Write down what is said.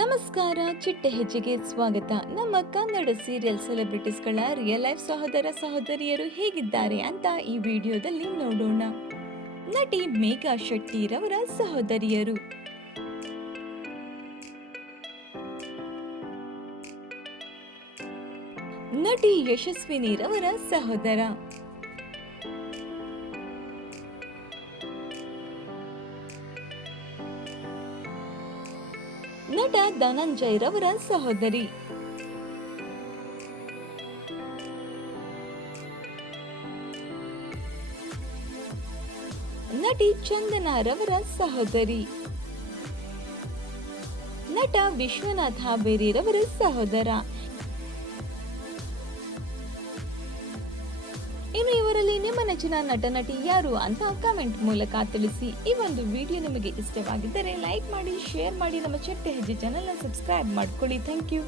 ನಮಸ್ಕಾರ, ಚಿಟ್ಟೆ ಹೆಜ್ಜೆಗೆ ಸ್ವಾಗತ. ನಮ್ಮ ಕನ್ನಡ ಸೀರಿಯಲ್ ಸೆಲೆಬ್ರಿಟೀಸ್ಗಳ ರಿಯಲ್ ಲೈಫ್ ಸಹೋದರ ಸಹೋದರಿಯರು ಹೇಗಿದ್ದಾರೆ ಅಂತ ಈ ವಿಡಿಯೋದಲ್ಲಿ ನೋಡೋಣ. ನಟಿ ಮೇಘಾ ಶೆಟ್ಟಿರವರ ಸಹೋದರಿಯರು. ನಟಿ ಯಶಸ್ವಿನಿರವರ ಸಹೋದರ. ನಟ ಧನಂಜಯ್ ರವರ ಸಹೋದರಿ. ನಟಿ ಚಂದನಾ ರವರ ಸಹೋದರಿ. ನಟ ವಿಶ್ವನಾಥ್ ಹಾಬೇರಿ ರವರ ಸಹೋದರ. ಇನ್ನು ಇವರಲ್ಲಿ ನಿಮ್ಮ ನೆಚ್ಚಿನ ನಟ ನಟಿ ಯಾರು ಅಂತ ಕಾಮೆಂಟ್ ಮೂಲಕ ತಿಳಿಸಿ. ಈ ಒಂದು ವಿಡಿಯೋ ನಿಮಗೆ ಇಷ್ಟವಾಗಿದ್ದರೆ ಲೈಕ್ ಮಾಡಿ, ಶೇರ್ ಮಾಡಿ, ನಮ್ಮ ಚಿಟ್ಟೆ ಹೆಜ್ಜೆ ಚಾನೆಲ್ ಸಬ್ಸ್ಕ್ರೈಬ್ ಮಾಡ್ಕೊಳ್ಳಿ. Thank you.